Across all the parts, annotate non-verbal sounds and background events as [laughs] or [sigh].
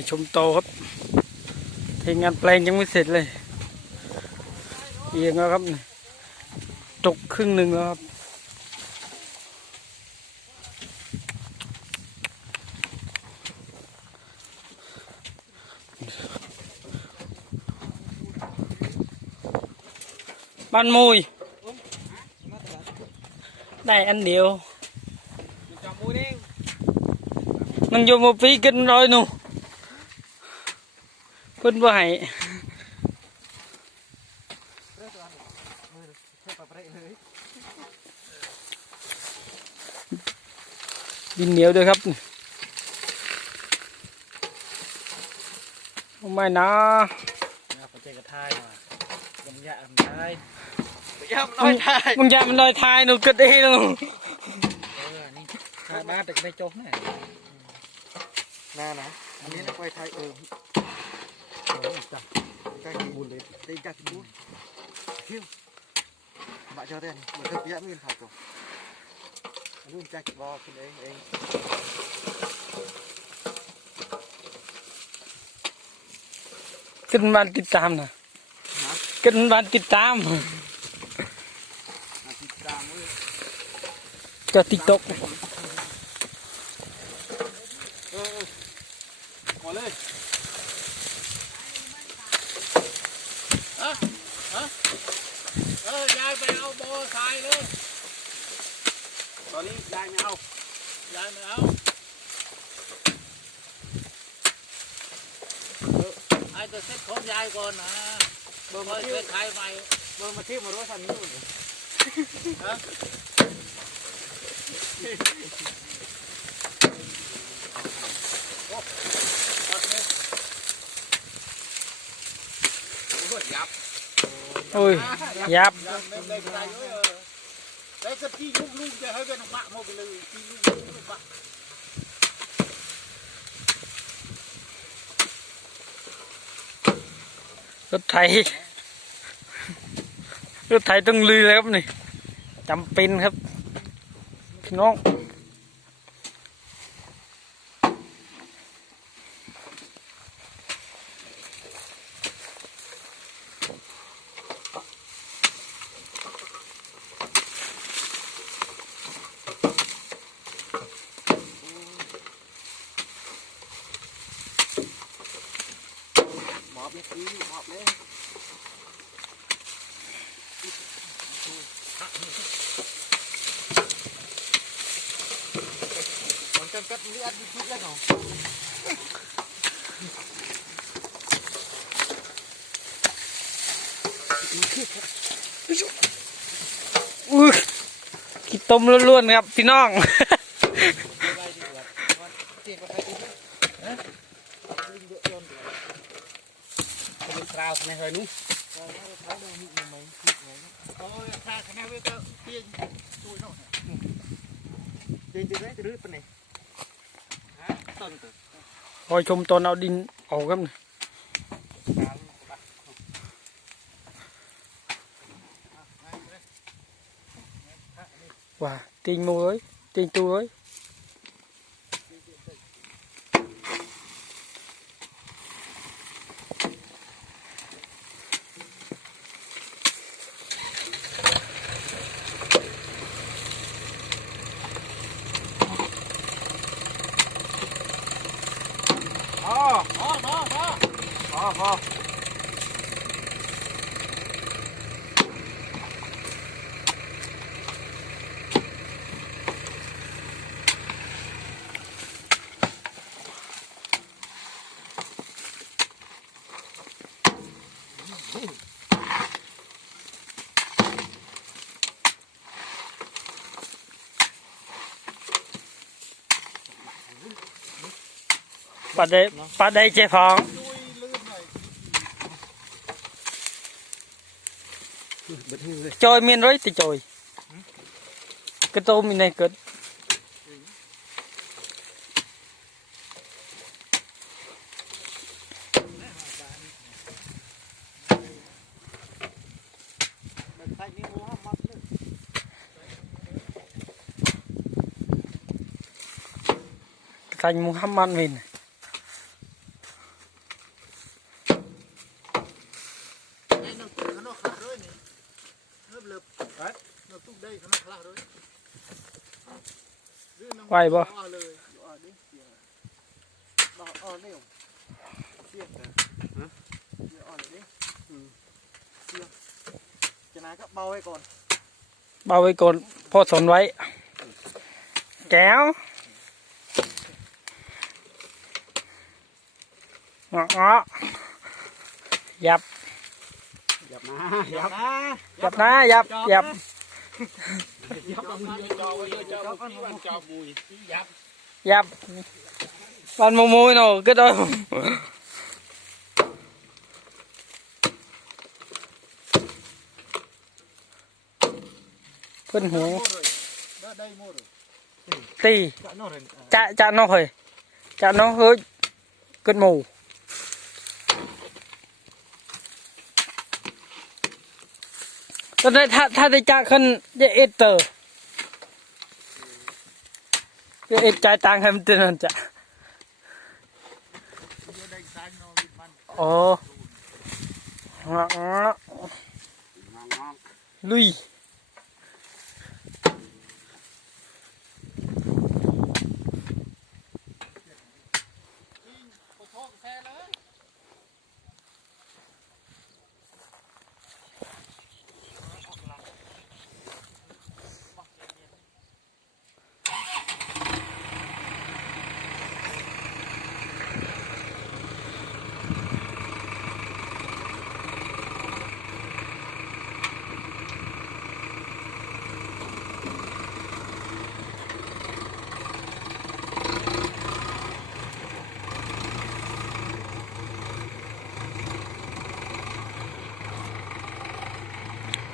มาชมโตครับทีงานแปลงยังไม่เสร็จเลยเอียงแล้วครับนี่ตกครึ่งหนึ่งแล้วครับบ้านมุยได้อันเดียวจับมูนี่นังโยมมาปีกันร้อยหนูเพิ่นบ่ให้เรื่องตัวนี้มือเพื่อปะเปรเลยดินเหนียวด้วยครับโอ้ไม่นะนะปัจจัยกระทายมาลำยะลำทายลำยะมันน้อยทายมึงอย่ามันลอยทายหนูก็ได้หนูเออนี่ทายบ้านแต่ก็ได้โจ๊กแน่น่านะอันนี้นะไว้ทายเออ เออจับจับบุญเลยได้จับบุญคิวบะเจ้าเด่นเหมือนกับยะมีนถ่ายตัวรุ่นจักรอคุณเองเอง ขึ้นบ้านติดตามนะ นะ ขึ้นบ้านติดตาม อาทิตย์ตามมือ ก็ติ๊กตอก เออขอเลยฮะฮะเออยายไปเอาโบทรายเลย ตอนนี้ยายไม่เอา ยายไม่เอา ไอ้ตัวเซ็ตของยายก่อนนะเบอร์มาเซ็ตขายใหม่เบอร์มาเทียบมารู้ทันนี้หมดฮะยับโอ้ยยับยับเล่นเล่นใจเออแล้วก็ที่ลูกลูกจะให้เป็นบะหมดไปเลยที่ลูกลูกบะ รถไถรถไถต้องลุยแล้วครับนี่จำเป็นครับพี่น้อง อบเลยตีหมอบเลยมันจำกัดเลือดทุกแล้วเนาะอุ้ยขี้ต้มล้วนๆครับ พี่น้อง ไปดีกว่าเตียงก็ไปดีฮะลิงเดือดร้อนเดือ ดเป็นคราวในเฮ้ยนู้โอ้ยคราวในเว้ยก็เตียงช่วยหน่อยเตียงจะได้จะรื้อปะเนี่ยฮะต้นตัว คอยชมตอนเอาดินออกครับนี่ว่าติงมูเอ้ยติงตูเอ้ย พอพอพอพอ พอพอปัดได้ [laughs] Chơi miên rồi thì chơi. Cái tô mình này cất. Thành Muhammad mình. ก็เบาไว้ก่อน เบาไว้ก่อนพ่อสอนไว้ แก้วเงาะเงาะยับ ยับนะ ยับนะ ยับนะ ยับยับ ยับเอามือจอไว้เลยจอไว้วั ទៅថាថាតែចាក់ខិនយកអេតទៅយកអេតចាយតាំងហើយមិនទៅនឹងចាក់អូងក់ងក់លុយ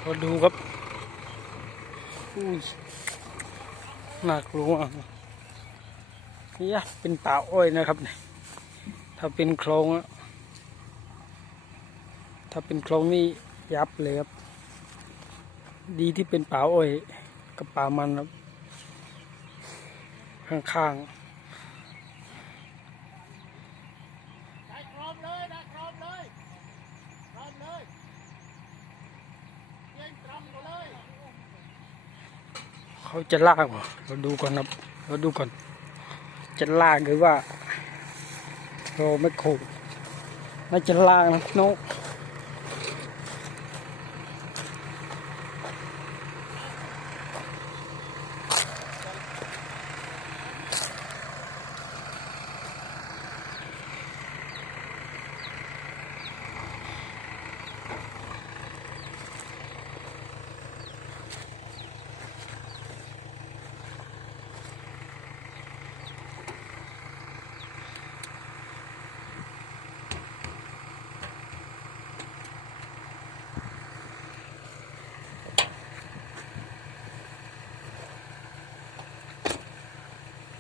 มาดูครับอุ้ยน่ากลัวเนี่ยเป็นป่าอ้อยนะครับเนี่ยถ้าเป็นโคลงอะถ้าเป็นโคลงนี่ยับเลยครับ ดีที่เป็นป่าอ้อยกับป่ามันครับ ข้างได้ครบเลยได้ครบเลยครบเลยเย็นตรำเลย ๆ เขาจะลากเหรอเราดูก่อนครับเราดูก่อน จะลากหรือว่าเราไม่โคงน่าจะลากนะน้อง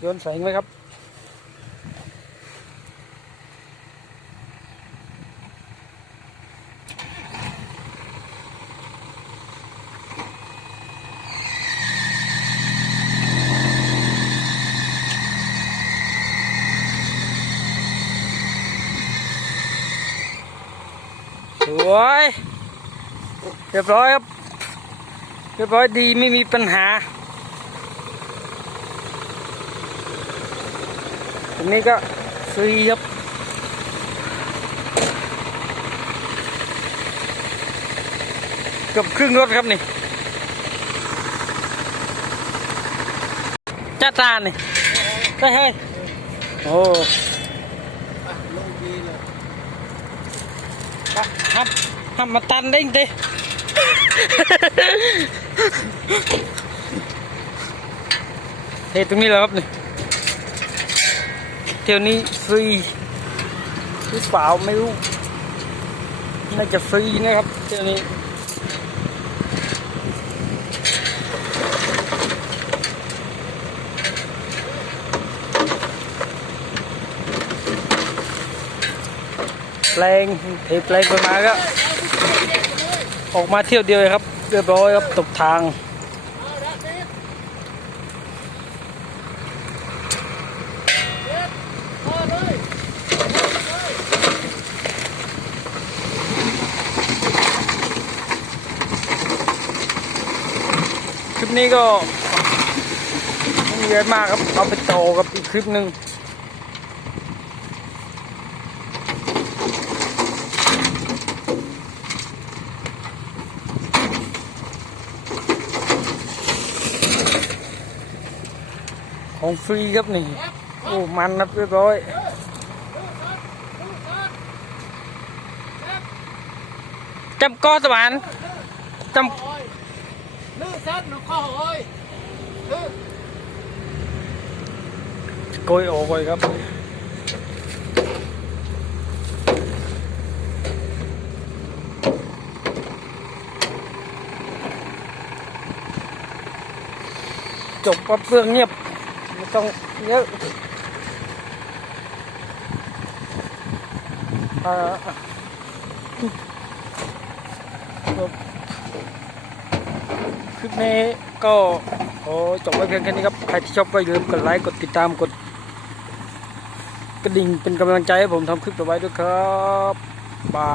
โยนแสงไหมครับ สวย เรียบร้อยครับ เรียบร้อยดีไม่มีปัญหา ตรงนี้ก็ฟรีครับเกือบครึ่งรถครับนี่จ้าตานี่ได้เฮ้ยโอ้ลงดีเลยฮับฮับมาตันได้ดิงเทตรงนี้แล้วครับนี่ เที่ยวนี้ฟรีหรือเปล่าไม่รู้ น่าจะฟรีนะครับเที่ยวนี้แปลงเทแปลงไปมาก็ออกมาเที่ยวเดียวเลยครับเรียบร้อยครับตกทาง นี้ก็ดีใจมากครับ เอาไปตอกับอีกคลิปหนึ่งของฟรีครับนี่ โอ้ มันนะเรียบร้อยจำก้อสวรรค์จำ ลื้อเส้นหนูข้อเอ้ยลื้อโกยออกเลยครับจบปั๊บเฟืองเงียบไม่ต้องเยอะอ่าจบ ลิปนี้ก็ขอจบไว้เพียงแค่นี้ครับ ใครที่ชอบก็อย่าลืมกดไลค์ กดติดตาม กดกระดิ่งเป็นกำลังใจให้ผมทำคลิปต่อไปด้วยครับ บาย